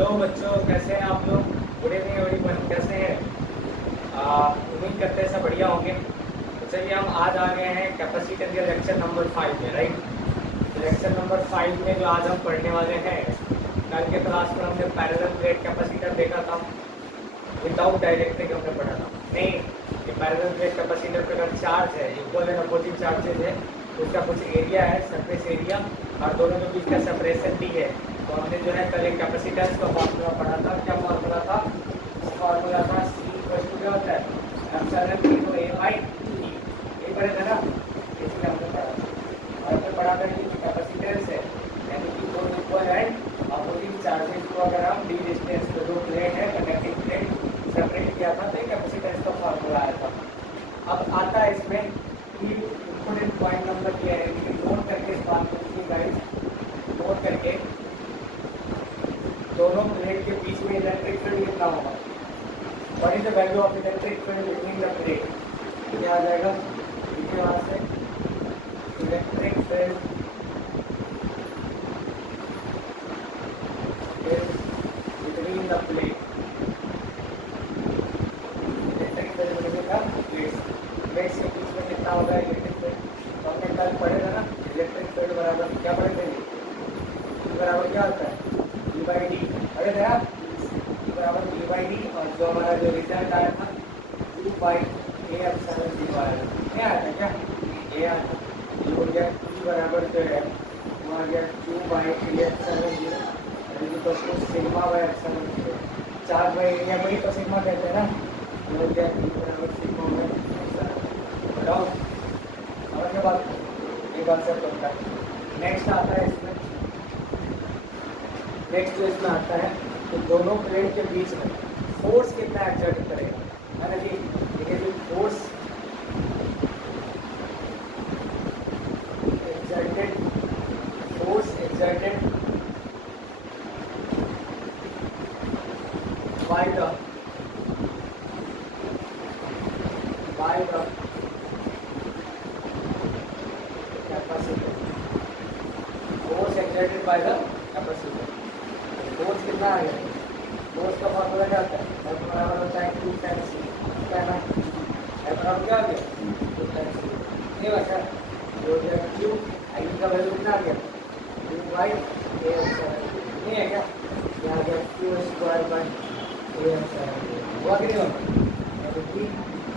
Hello बच्चों, कैसे हैं आप लोग? गुड इवनिंग एवरीवन, कैसे हैं? उम्मीद करते हैं सब बढ़िया होंगे। तो चलिए हम आज आ गए हैं कैपेसिटर के लेक्चर नंबर 5 में, राइट। लेक्चर नंबर 5 में जो आज हम पढ़ने वाले हैं, कल के क्लास में हमने पैरेलल प्लेट कैपेसिटर देखा था, विदाउट डाइलेक्ट्रिक हमने पढ़ा था। नहीं, ये पैरेलल प्लेट कैपेसिटर का अगर चार्ज है, इक्वल एंड अपोजिट चार्जेज है, तो उसका कुछ एरिया है, सरफेस एरिया, और दोनों के बीच का सेपरेशन भी है। तो हमने जो है कल एक कैपेसिटेंस का फार्मूला पढ़ा था। क्या फार्मूला था? फार्मूला था C इक्वल टू क्या होता है, epsilon into A by T। ये पढ़े थे ना, इसलिए हमने पढ़ा था। और हमने पढ़ा था कि कैपेसिटेंस है यानी कि दो इक्वल एंड अपोजिट चार्जेस को अगर हम डी डिस्टेंस पे दो प्लेट है, कंडक्टिंग प्लेट, सेपरेट किया था, तो ये कैपेसिटेंस का फार्मूला आया था। अब आता है इसमें कि इम्पोर्टेंट पॉइंट नंबर क्या है, लेकिन नोट करके इस बात को लिखिए गाइस, नोट करके दोनों प्लेट के बीच में इलेक्ट्रिक फील्ड कितना होगा। What is the value of electric field between the plate? क्या आ जाएगा, देखिए वहां से, electric field between the plate, electric field between the plates के बीच में कितना होगा इलेक्ट्रिक फील्ड? तो हमने कल पढ़े था ना, इलेक्ट्रिक फील्ड बराबर क्या पढ़े थे, बराबर क्या होता है, E बाई डी। अरे भैया बराबर E बाई डी, और जो हमारा जो रिजल्ट आया था U by A epsilon zero आया था। क्या आया था, क्या ए आया था, ये हो गया E बराबर जो है वो आ गया Q by A epsilon zero, तो उसको sigma by epsilon zero, charge by area को ही तो सिग्मा कहते हैं ना। ये हो गया E बराबर सिग्मा बाई एप्सिलॉन। बताओ समझ में बात, ये कॉन्सेप्ट होता है। नेक्स्ट आता है इसमें, नेक्स्ट जो इसमें आता है तो दोनों प्लेट के बीच में फोर्स कितना एक्सर्ट करेगा, है ना जी। देखिए जो force exerted, force exerted by the capacitor, force exerted by the capacitor. Force कितना आ गया, फोर्स का फॉर्मूला क्या होता है, F बराबर होता है Q टाइम्स C, क्या ना, F बराबर क्या आ गया, Q टाइम्स C। नहीं बचा जो हो गया Q, आई का वैल्यू कितना आ गया, Q बाई ए एप्सिलॉन, नहीं है क्या, ये आ गया Q square by A epsilon, हुआ कि नहीं होगा, यानी कि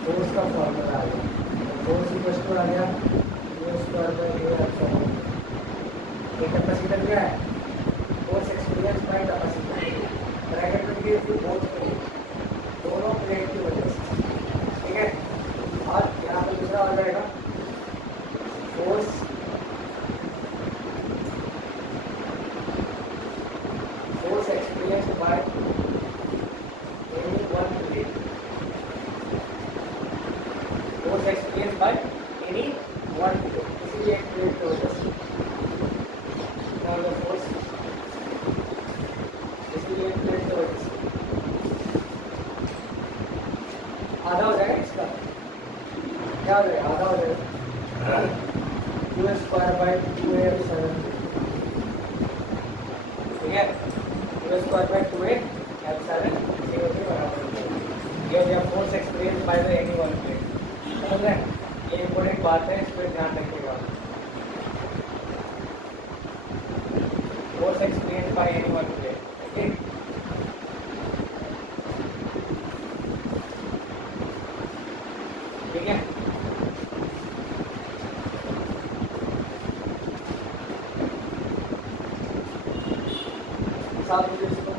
फोर्स का फॉर्मूला आ गया, फोर्स इक्वल टू आ गया Q square by A epsilon. ये कैपेसिटर क्या है, force experience by capacitor, bracket में दिए थे बोथ प्लेट, दोनों प्लेट की वजह से, ठीक है। और यहाँ पे दूसरा आ जाएगा force experience by any one plate, force experience by any one plate, किसी एक प्लेट की वजह से फोर्स, इसलिए प्लेट की वजह से आधा हो जाएगा इसका, क्या हो जाएगा, आधा हो जाएगा Q square by two A epsilon, ठीक है, Q square by two A epsilon zero के बराबर हो जाएगा। ये हो गया force experience by the any one plate, समझ रहे हैं। ये इंपॉर्टेंट बात है, इस पर ध्यान रखिएगा। Force experience by any one plate, ठीक, ठीक है। साथ में इसको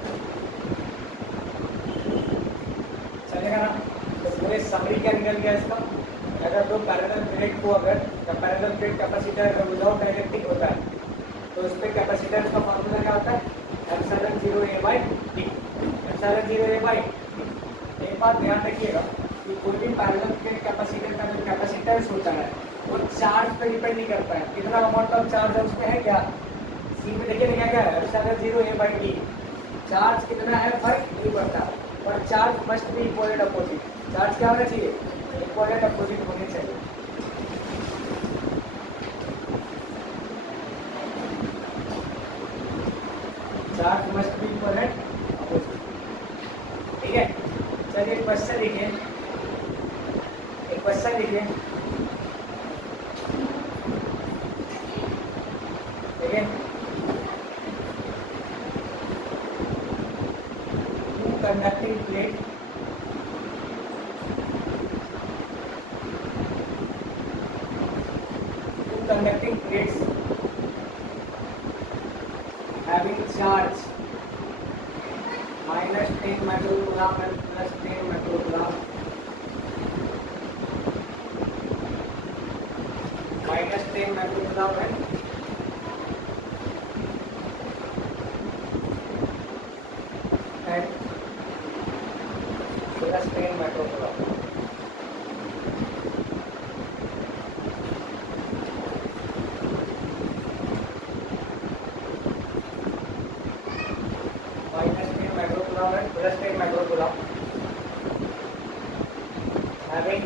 चलेगा ना। तो पूरे समरी क्या निकल गया इसका, अगर दो पैरेलल प्लेट को, अगर parallel plate capacitor without dielectric होता है तो उस पर कैपेसिटर का फॉर्मूला क्या होता है, epsilon zero A by D, epsilon zero A by D. एक बात ध्यान रखिएगा कि कोई भी पैरेलल प्लेट कैपेसिटर का जो कैपेसिटेंस होता है वो चार्ज पे डिपेंड नहीं करता है, कितना अमाउंट ऑफ चार्ज है उसमें है क्या, सी में देखिए क्या क्या है, epsilon zero A by D, charge कितना है फर्क नहीं पड़ता, और charge must be equal and opposite, charge क्या होना चाहिए, इक्वल एंड अपोजिट होने चाहिए। Charge must be equal and ठीक है, चलिए क्वेश्चन लिखिए, एक क्वेश्चन लिखिए, ठीक है। Conducting plate conducting plates having charge -10 microcoulomb and +10 microcoulomb, -10 microcoulomb and +10 microcoulomb. +10 microcoulomb having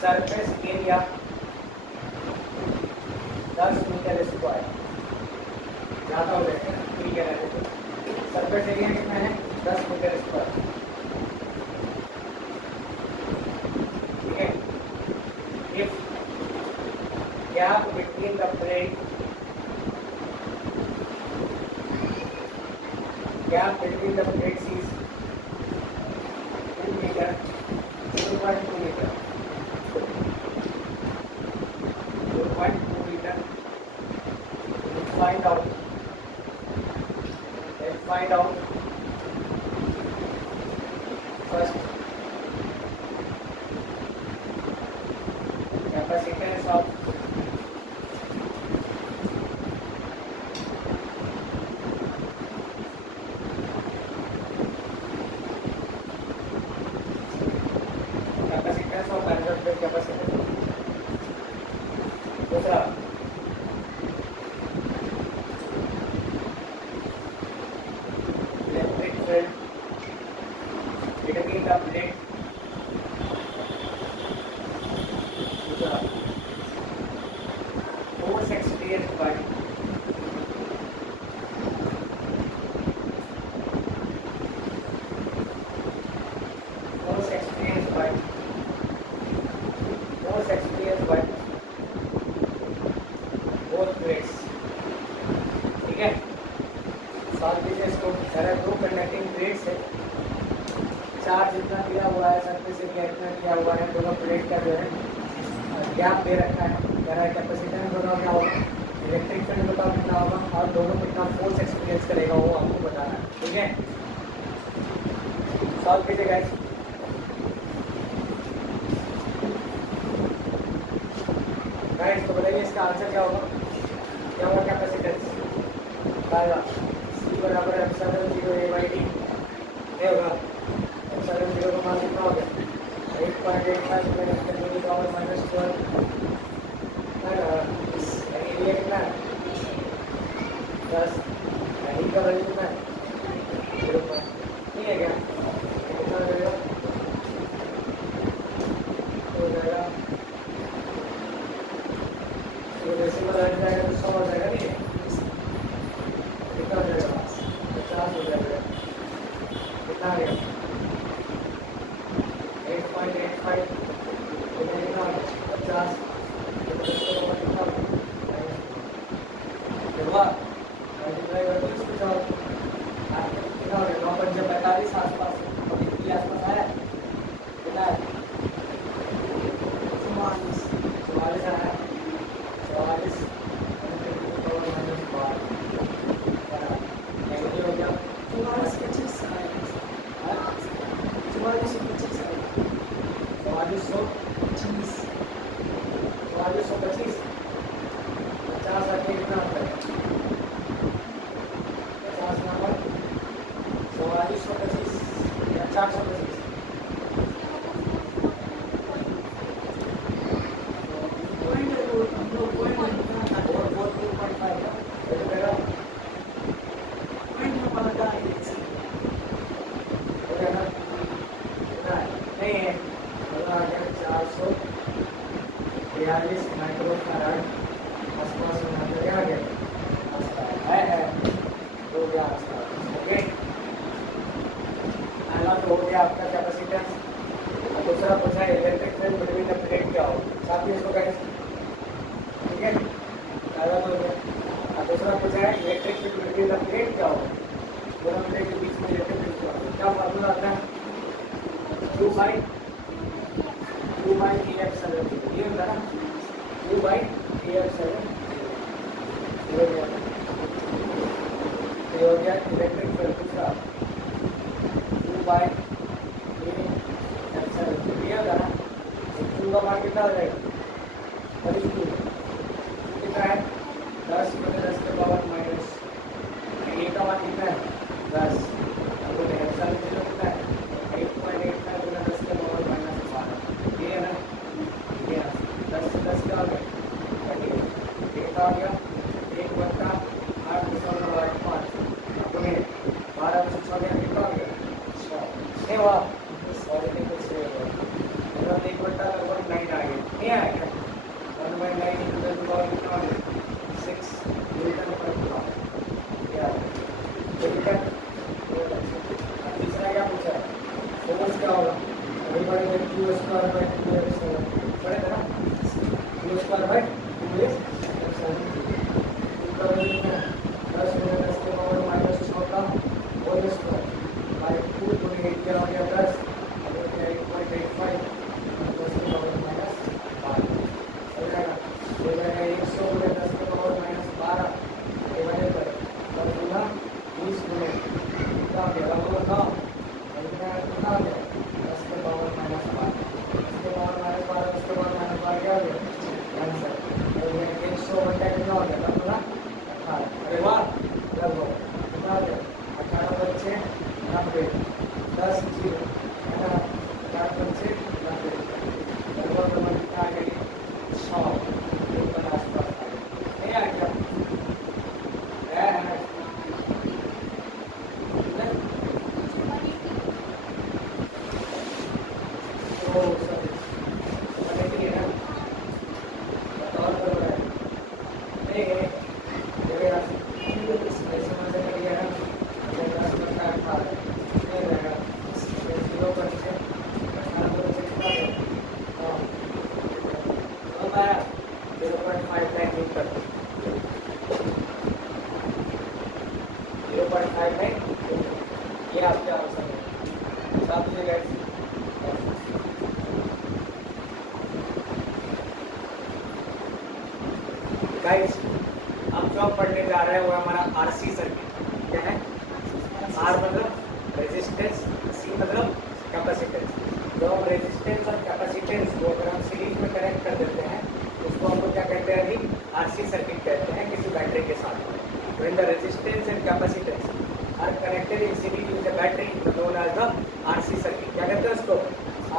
surface area 10 metre square, ज़्यादा हो जाएगा ठीक है। सरफेस एरिया कितना है 10 मीटर स्क्वायर, ठीक है। If gap between the plate gap between the plates is 2 meter, 2.2 meter, 2.2 meter. Find out. Let's find out first capacitance of parallel plate capacitance. दूसरा electric field between the plate. दूसरा force experienced by both plates, ठीक है। साथ लीजिए इसको, दो conducting plates है, charge जितना दिया हुआ है सरफेस एरिया इतना दिया हुआ है, दोनों प्लेट का जो है गैप दे रखा है, कह रहा है कैपेसिटेंस बताओ क्या होगा, इलेक्ट्रिक फील्ड बताओ कितना होगा, और दोनों कितना फोर्स एक्सपीरियंस करेगा वो आपको बताना है, ठीक है। सॉल्व कीजिए गाइस। तो बताइए इसका आंसर क्या होगा, क्या होगा कैपेसिटेंस, आएगा C बराबर एप्सिलॉन 0 A/d, क्या होगा एप्सिलॉन 0 का मान कितना हो गया 8.85 × 10⁻⁻12, एरिया कितना है 10, e का वैल्यू कितना है 0, ठीक है क्या, कितना हो जाएगा हो जाएगा डेसिमल आ जाएगा तो 100 हो जाएगा, नहीं कितना हो जाएगा 50 हो जाएगा, कितना आ गया 8.85 कितना 50 मल्टीप्लाई कर दो इसको, जाओ कितना हो गया 9×5 = 45 आसपास, के आसपास आया कितना है 44 आया 44 नेगेटिव हो गया 4425 50 आके कितना आता है 50 नंबर 4425 दूसरा पूछा है electric field between the plate क्या होगा, दोनों प्लेट के बीच में इलेक्ट्रिक फील्ड क्या होगा, क्या फार्मूला आता है 2 बाई ए एप्सिलॉन 0, ये होता है ना 2 बाई ए एप्सिलॉन 0, ये हो गया इलेक्ट्रिक फील्ड। दूसरा 2 बाई ए एप्सिलॉन 0, ये होता है ना 2 का मान कितना हो जाएगा 32, कितना है 10 × 10 के पावर माइनस ए का मान कितना है 10, अब एप्सिलॉन 0 कितना है 8.85 × 10 के पावर माइनस 12, ये है ना, ये 10 से 10 क्या हो गया 28, एक आ गया 1/8.85, अपने 12 से 6 गया कितना हो गया 6, नहीं हुआ सॉरी नहीं कुछ मतलब 1/9 आ गया, नहीं आया क्या 1/9 × 10 के पावर कितना हो गया 6 न्यूटन पर कूलम, क्या ठीक है। तीसरा क्या पूछा है फोर्स क्या होगा, अभी पढ़ेंगे q² पढ़ेगा ना q² 10 × 10 के पावर माइनस 6 का होल स्क्वायर बाई 2 × 8 क्या हो गया 10, अब 8.85 10 के पावर माइनस 12 हो जाएगा, हो जाएगा 100 × 10 के पावर माइनस 12 डिवाइडेड बाई 10 गुना 20 गुने कितना हो गया लगभग 9, कितना हो गया 10 के पावर माइनस 12, 10 के पावर माइनस 12, 10 के पावर माइनस 12 क्या हो गया आंसर, हो गया 100 बटा कितना हो गया लगभग 18, अरे वाह लगभग कितना हो गया 18 बच्चे 90, 10 0 है ना 4 बच्चे 90, लगभग नंबर कितना आ गया 100 के आसपास आ गया, नहीं आ गया है तो सर बनेगी है ना और कर रहा है नहीं है ये इसमें समझ में नहीं गया ना ये 10 बटा 18 नहीं रहेगा 0 पर से 18 पर से कितना है हां समझ आया 0.59 मीटर 0.59 ये आपके आंसर है साथ में गाइस। गाइस अब जो हम पढ़ने जा रहे हैं वो हमारा आरसी सर्किट, क्या है आर मतलब रेजिस्टेंस, सी मतलब कैपेसिटेंस। जो हम रेजिस्टेंस और कैपेसिटेंस को अगर हम सीरीज में कनेक्ट कर देते हैं उसको हम लोग क्या कहते हैं अभी आरसी सर्किट कहते हैं किसी बैटरी के साथ। When the resistance and capacitance are connected in series with the battery known as the RC circuit, क्या कहते हैं उसको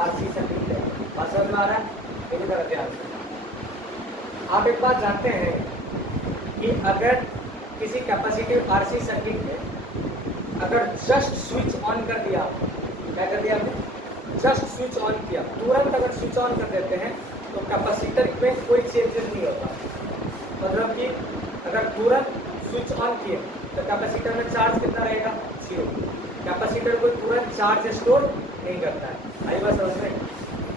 आरसी सर्किट है। बात समझ में आ रहा है, ये भी तरह ध्यान से। आप एक बात जानते हैं कि अगर किसी कैपेसिटिव आरसी सर्किट में अगर जस्ट स्विच ऑन कर दिया, क्या कर दिया आपने जस्ट स्विच ऑन किया, तुरंत अगर स्विच ऑन कर देते हैं तो कैपेसिटर में कोई चेंजेस नहीं होता। मतलब कि अगर तुरंत स्विच ऑन किए तो कैपेसिटर में चार्ज कितना रहेगा 0। कैपेसिटर को तुरंत चार्ज स्टोर नहीं करता है, आई बात समझ में,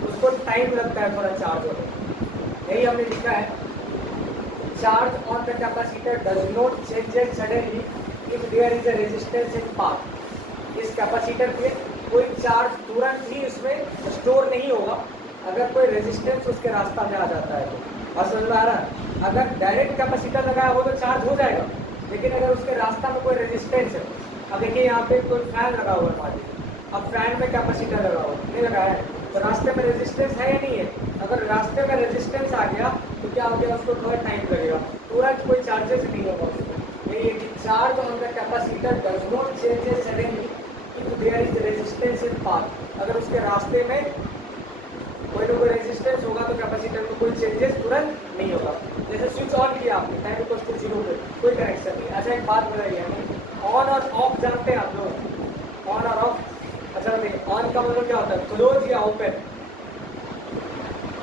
उसको टाइम लगता है थोड़ा चार्ज होने में। यही हमने लिखा है charge on the capacitor does not changes suddenly if there is a resistance in path. इस कैपेसिटर पे कोई चार्ज तुरंत ही उसमें स्टोर नहीं होगा अगर कोई रेजिस्टेंस उसके रास्ता में आ जाता है तो। और समझ में आ रहा है, अगर डायरेक्ट कैपेसिटर लगाया हो तो चार्ज हो जाएगा, लेकिन अगर उसके रास्ता में कोई रेजिस्टेंस है, अब देखिए यहाँ पे कोई फैन लगा हुआ है मान लीजिए, अब फैन में कैपेसिटर लगा हुआ नहीं लगाया है तो रास्ते में रेजिस्टेंस है या नहीं है, अगर रास्ते में रेजिस्टेंस आ गया तो क्या हो गया उसको थोड़ा टाइम लगेगा, तुरंत कोई चार्जेस नहीं होगा उसको। यही है कि charge on the capacitor does not changes suddenly if there is resistance in path. अगर उसके रास्ते में कोई ना कोई रेजिस्टेंस होगा तो कैपेसिटर में कोई चेंजेस तुरंत नहीं होगा। जैसे स्विच ऑन किया आपने टाइम इक्वल टू 0 पे कोई कनेक्शन नहीं। अच्छा एक बात बताइए हमें, ऑन और ऑफ जानते हैं आप लोग, ऑन और ऑफ। अच्छा देखिए ऑन का मतलब क्या होता है क्लोज या ओपन।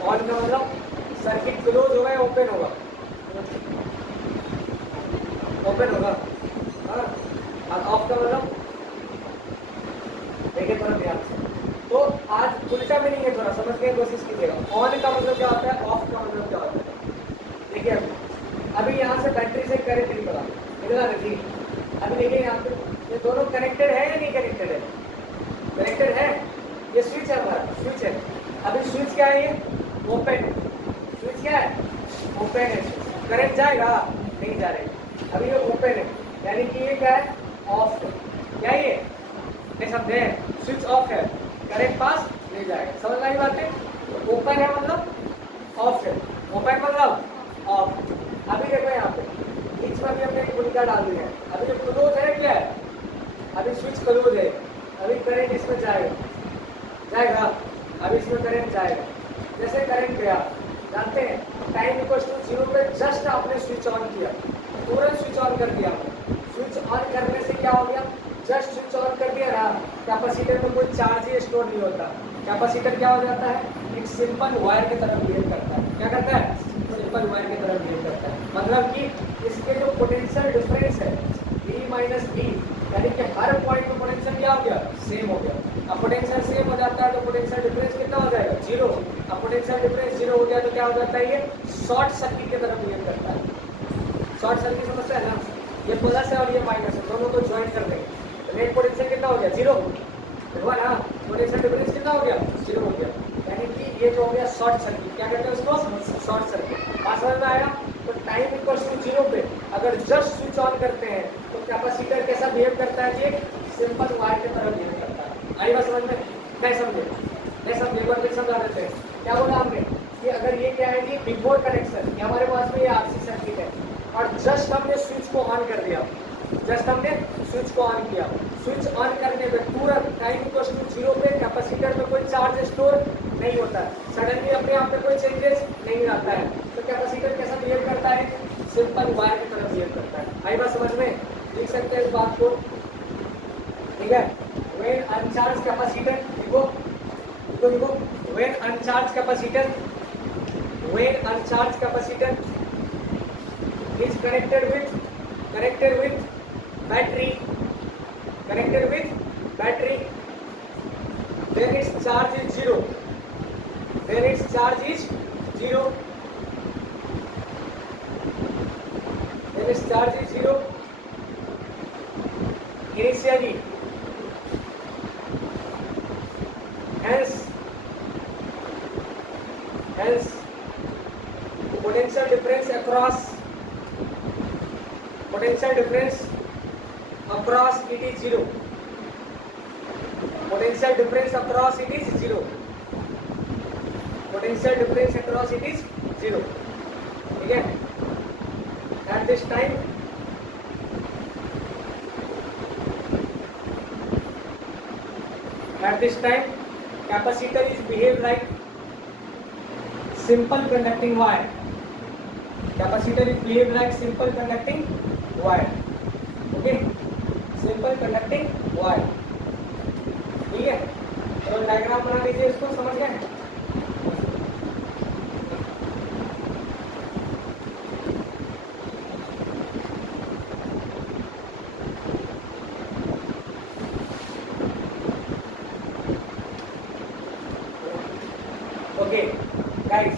ऑन का मतलब सर्किट क्लोज होगा या ओपन होगा, ओपन होगा। हाँ, और ऑफ का मतलब देखिए थोड़ा ध्यान से, तो आज उल्टा भी नहीं है, थोड़ा समझने की कोशिश कीजिएगा। ऑन का मतलब क्या होता है, ऑफ का मतलब क्या होता है। देखिए अभी यहाँ से बैटरी से करंट निकला निकला नहीं। अभी देखिए यहाँ पे ये दोनों कनेक्टेड है या नहीं कनेक्टेड है? कनेक्टेड है। ये स्विच है हमारा, स्विच है। अभी स्विच क्या है? ये ओपन। स्विच क्या है? ओपन है। करंट जाएगा नहीं जा रहे। अभी ये ओपन है यानी कि ये क्या है? ऑफ है। क्या ये नहीं समझे? स्विच ऑफ है, करंट पास नहीं जाएगा। समझ में आई बात है? ओपन है मतलब ऑफ है, ओपन मतलब ऑफ। अभी देखो यहाँ पे बीच में भी हमने एक भूमिका डाल दी है। अभी जो क्लोज है क्या है? अभी स्विच क्लोज है, अभी करंट इसमें जाएगा। अभी इसमें करंट जाएगा। जैसे करंट गया, जानते हैं टाइम इक्वल टू 0 पे जस्ट आपने स्विच ऑन किया, तुरंत स्विच ऑन कर दिया। स्विच ऑन करने से क्या हो गया? जस्ट स्विच ऑन कर दिया ना, कैपेसिटर में कोई चार्ज ही स्टोर नहीं होता। कैपेसिटर क्या हो जाता है? एक सिंपल वायर की तरह बिहेव करता है। क्या करता है? सिंपल वायर की तरह बिहेव करता है। मतलब कि इसके जो पोटेंशियल डिफरेंस है V माइनस V, यानी कि हर पॉइंट में पोटेंशियल क्या हो गया? सेम हो गया। अब पोटेंशियल सेम हो जाता है तो पोटेंशियल डिफरेंस कितना हो जाएगा? 0। अब पोटेंशियल डिफरेंस 0 हो गया तो क्या हो जाता है? ये शॉर्ट सर्किट की तरह बिहेव करता है। शॉर्ट सर्किट समझता है ना? ये प्लस है और ये माइनस है, दोनों को ज्वाइन कर देंगे। नेट पोटेंशियल कितना हो गया? 0 हुआ ना। पोटेंशियल डिफरेंस कितना हो गया? 0 हो गया। यानी कि ये जो हो गया शॉर्ट सर्किट। क्या कहते हैं उसको? Short circuit. बात समझ में आया? तो टाइम इक्वल टू 0 पे अगर जस्ट स्विच ऑन करते हैं तो कैपेसिटर कैसा बिहेव करता है? एक सिंपल वायर की तरह बिहेव करता है। आई बात समझ में? नहीं समझे? नहीं समझे? एक बार फिर समझा देते हैं। क्या बोला हमने कि अगर ये क्या है कि बिफोर कनेक्शन, ये हमारे पास में ये आरसी सर्किट है और जस्ट हमने स्विच को ऑन कर दिया, जस्ट हमने स्विच को ऑन किया। स्विच ऑन करने में तुरंत टाइम इक्वल टू 0 पे कैपेसिटर में कोई चार्ज स्टोर नहीं होता है। सडनली अपने आप में कोई चेंजेस नहीं आता है। तो कैपेसिटर कैसा बिहेव करता है? सिंपल वायर की तरह बिहेव करता है। आई बात समझ में? लिख सकते हैं इस बात को, ठीक है? व्हेन अनचार्ज कैपेसिटर, देखो when अनचार्ज capacitor, when अनचार्ज capacitor is connected with battery, then its charge is 0, then its charge is 0, then its charge is 0 initially, hence potential difference across it is 0. Potential difference across it is 0. Potential difference across it is 0. ठीक है? At this time capacitor is behave like simple conducting wire. Capacitor is behave like simple conducting wire. Okay? Simple conducting wire. ठीक है? तो diagram बना लीजिए, इसको समझ गए? ओके गाइस,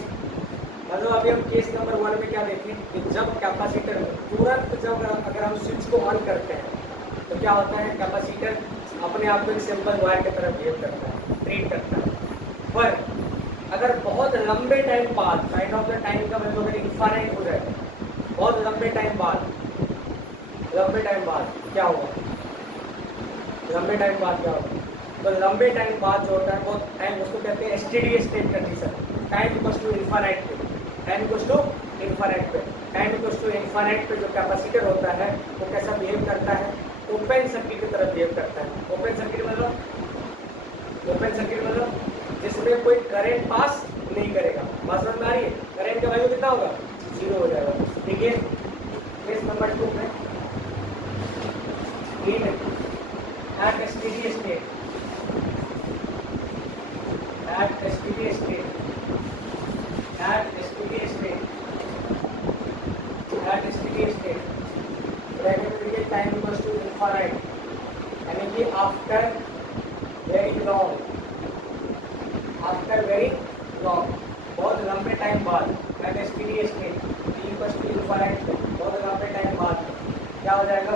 मतलब अभी हम केस नंबर 1 में क्या देखें कि जब कैपेसिटर में तुरंत जब अगर हम स्विच को ऑन करते हैं तो क्या होता है? कैपेसिटर अपने आप को एक सिंपल वायर की तरह बिहेव करता है, ट्रीट करता है। पर अगर बहुत लंबे टाइम बाद, काइंड ऑफ द टाइम का मतलब अगर इनफाइनाइट हो जाए, बहुत लंबे टाइम बाद क्या होगा? लंबे टाइम बाद क्या होगा? तो लंबे टाइम बाद जो होता है वो टाइम, उसको कहते हैं steady state condition. Time equals to infinite पे, टाइम इक्वल्स टू इनफाइनाइट पे जो कैपेसिटर होता है वो कैसा बिहेव करता है? ओपन सर्किट की तरह बिहेव करता है। ओपन सर्किट मतलब जिसमें कोई करंट पास नहीं करेगा। बात समझ में आ रही है? करंट का वैल्यू कितना होगा? 0 हो जाएगा। ठीक है? केस नंबर 2 में at steady state time equals to infinite, यानी कि आफ्टर वेरी लॉन्ग, बहुत लंबे टाइम बाद, at steady state t equals to infinite, बहुत लंबे टाइम बाद क्या हो जाएगा,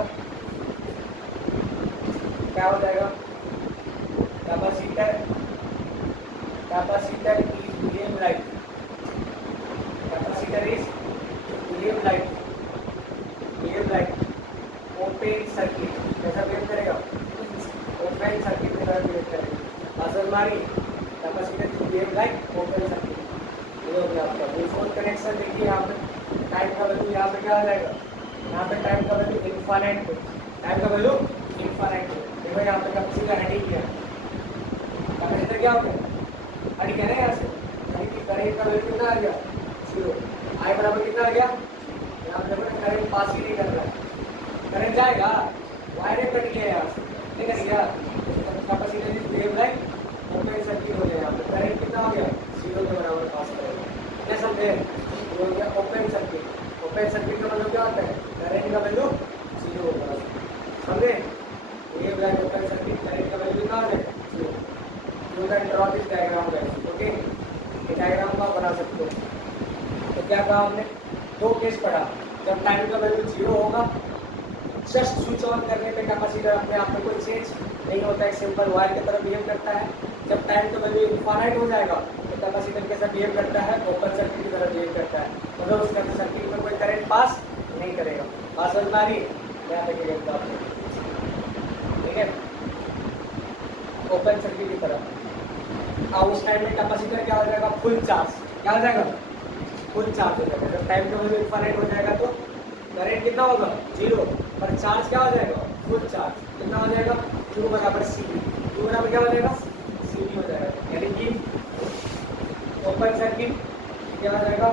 क्या हो जाएगा, capacitor, capacitor is William light, capacitor is William light, William light open circuit कैसा बिहेव करेगा, ओपन सर्किट की तरह बिहेव करेगा। असल मारी capacitor is William light open circuit. ये हो गया आपका बिफोर कनेक्शन। देखिए यहाँ पे टाइम का वैल्यू यहाँ पे क्या हो जाएगा, यहाँ पे टाइम का वैल्यू इनफाइनाइट, टाइम का वैल्यू इनफाइनाइट। देखो यहाँ पे कैपेसिटर हट गया, कैपेसिटर क्या हो गया, हट गया ना यहाँ से, यानी कि करंट का वैल्यू कितना आ गया, 0। आई बराबर कितना आ गया, यहाँ पे देखो करंट पास ही नहीं कर रहा है, करंट जाएगा, वायरें कट गया यहाँ से, नहीं कट गया, capacitor is wave like open circuit हो गया। यहाँ पे करंट कितना हो गया, 0 के बराबर पास करेगा। क्या समझे, ये हो गया ओपन सर्किट। ओपन सर्किट का मतलब क्या होता है, करंट का वैल्यू 0 होगा, समझे। Wave like open circuit, current का वैल्यू कितना हो जाएगा, 0। You can draw this diagram guys, okay. ये डायग्राम को आप बना सकते हो। तो क्या कहा हमने, दो केस पढ़ा, जब टाइम का वैल्यू 0 होगा, जस्ट स्विच ऑन करने पे कैपेसिटर अपने आप में कोई चेंज नहीं होता है, सिंपल वायर की तरह बिहेव करता है। जब टाइम का वैल्यू इनफाइनाइट हो जाएगा तो कैपेसिटर कैसा बिहेव करता है, ओपन सर्किट की तरह बिहेव करता है, मतलब उसका सर्किट में कोई करंट पास नहीं करेगा। बात समझ में आ रही है, ध्यान रखिएगा, ठीक है, ओपन सर्किट की तरह। और उस टाइम में कैपेसिटर क्या हो जाएगा, फुल चार्ज, क्या हो जाएगा, फुल चार्ज हो जाएगा। जब टाइम का वैल्यू इनफाइनाइट हो जाएगा तो करंट कितना होगा, 0, पर चार्ज क्या हो जाएगा, फुल चार्ज। कितना हो जाएगा, Q बराबर C, Q बराबर क्या हो जाएगा, C हो जाएगा, यानी कि ओपन सर्किट क्या हो जाएगा,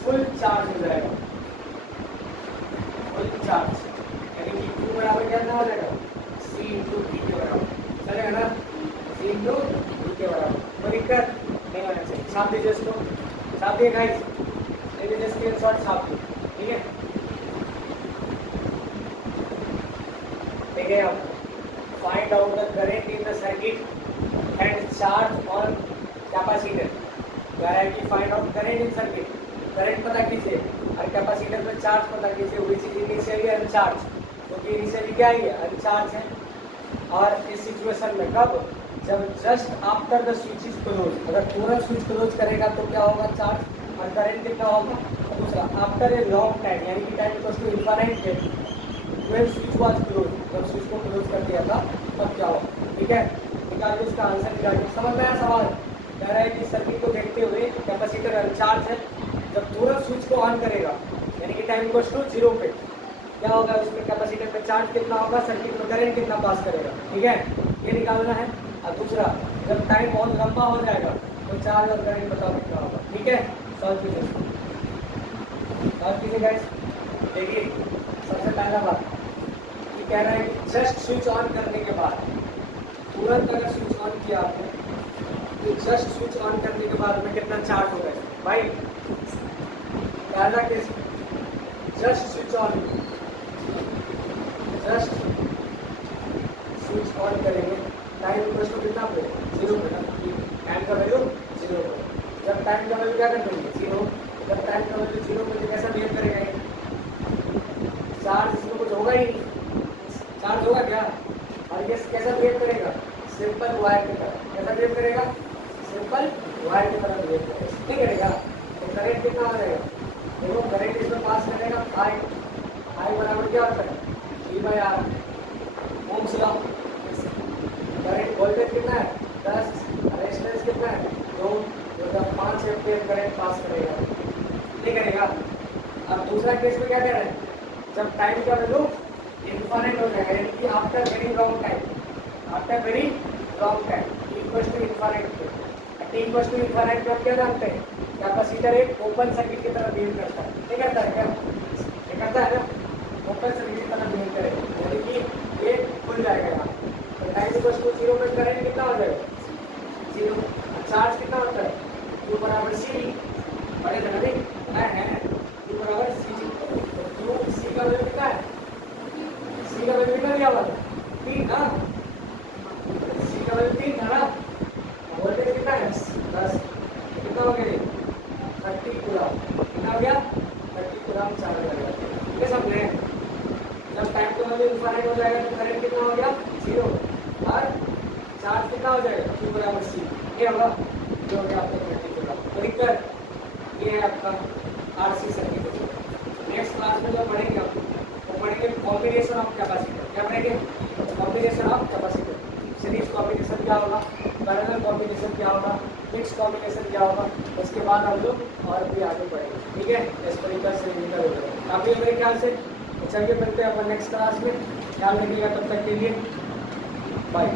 फुल चार्ज हो जाएगा, फुल चार्ज, यानी कि Q बराबर क्या हो जाएगा, C इंटू D के बराबर, चलेगा ना, C इंटू D के बराबर। कोई दिक्कत नहीं होना चाहिए। छाप दीजिए इसको, छाप दिए गाइस, ले लीजिए स्क्रीनशॉट, छाप दीजिए, ठीक है। देखिए अब find out the current in the circuit and charge on capacitor. क्या है कि find out current in circuit, current पता कीजिए और कैपेसिटर में चार्ज पता कीजिए, व्हिच इज इनिशियली अनचार्ज, क्योंकि इनिशियली क्या है, अनचार्ज है। और इस सिचुएशन में कब, जब just after the switch is close, अगर पूरा स्विच क्लोज करेगा तो क्या होगा, चार्ज, और करंट कितना होगा। दूसरा, आफ्टर ए लॉन्ग टाइम, यानी कि टाइम इक्वल्स टू इनफाइनाइट है, व्हेन स्विच वाज क्लोज, जब स्विच को क्लोज कर दिया था तब क्या हो, ठीक है। निकालिए इसका आंसर, निकालिए। समझ में आया सवाल, कह रहा है कि सर्किट को देखते हुए कैपेसिटर अनचार्ज है, जब तुरंत स्विच को ऑन करेगा यानी कि टाइम इक्वल्स टू 0 पे, क्या होगा, उसमें कैपेसिटर पे चार्ज कितना होगा, सर्किट में करंट कितना पास करेगा, ठीक है, ये निकालना है। और दूसरा, जब टाइम बहुत लंबा हो जाएगा तो चार्ज और करंट बताओ कितना होगा, ठीक है। सॉल्व कीजिए, सॉल्व कीजिए गाइस। देखिए सबसे पहला बात कह रहा है कि जस्ट स्विच ऑन करने के बाद, तुरंत अगर स्विच ऑन किया आपने तो जस्ट स्विच ऑन करने के बाद में कितना चार्ज होगा भाई। पहला case, just switch on, just switch on करेंगे, टाइम इक्वल्स टू कितना पे, 0 पे, टाइम का वैल्यू 0 पे। जब टाइम का वैल्यू क्या कर देंगे, 0, जब टाइम का वैल्यू 0 पे तो कैसा बिहेव करेगा, चार्ज इसमें कुछ होगा ही नहीं, चार्ज होगा क्या, और ये कैसा बिहेव करेगा, सिंपल वायर की तरह, कैसा बिहेव करेगा, सिंपल वायर की तरह बिहेव करेगा, नहीं करेगा। तो करंट कितना आ जाएगा, देखो करंट इसमें पास करेगा, आई बराबर क्या होता है, V/R, Ohm's law. Current voltage कितना है, 10, रेजिस्टेंस कितना है, 2, तो 5 एम्पीयर करंट पास करेगा, नहीं करेगा। अब दूसरा केस में क्या कह रहे हैं, जब टाइम का वैल्यू इनफाइनाइट हो जाएगा, यानी कि after very long time, after very long time, t equals to infinite पे, t इक्वल्स टू इनफाइनाइट पे आप क्या जानते हैं, कैपेसिटर एक ओपन सर्किट की तरह बिहेव करता है, नहीं करता है क्या, ये करता है ना, ओपन सर्किट की तरह बिहेव करेगा, यानी कि ये खुल जाएगा यहाँ। तो टाइम इक्वल्स टू 0 पे करंट कितना हो जाएगा, 0, चार्ज कितना होता है, Q बराबर C, बड़े थे ना है, Q बराबर C, तो C का वैल्यू कितना है, C का वैल्यू कितना दिया हुआ था, 3 ना, C का वैल्यू 3 था ना, वोल्टेज कितना है, 10, कितना हो गया, 30 कूलम, कितना हो गया, 30 कूलम चार्ज लगेगा, ठीक है समझे। जब टाइम का वैल्यू इनफाइनाइट हो जाएगा तो करंट कितना हो गया 0 और चार्ज कितना हो जाएगा Q बराबर C, ये होगा जो हो गया आपका प्रैक्टिकल। तो दिक्कत ये है आपका RC सर्किट। नेक्स्ट क्लास में जब पढ़ेंगे आप तो पढ़ेंगे कॉम्बिनेशन ऑफ कैपेसिटर। क्या पढ़ेंगे? Combination of capacitor. Series combination क्या होगा, पैरेलल कॉम्बिनेशन क्या होगा, मिक्स कॉम्बिनेशन क्या होगा, उसके बाद हम लोग और भी आगे बढ़ेंगे। ठीक है, एस्पेरिकल सिलिंडर वगैरह काफ़ी मेरे ख्याल से। चलिए मिलते हैं अपन नेक्स्ट क्लास में, ख्याल रखिएगा, तब तक के लिए बाय।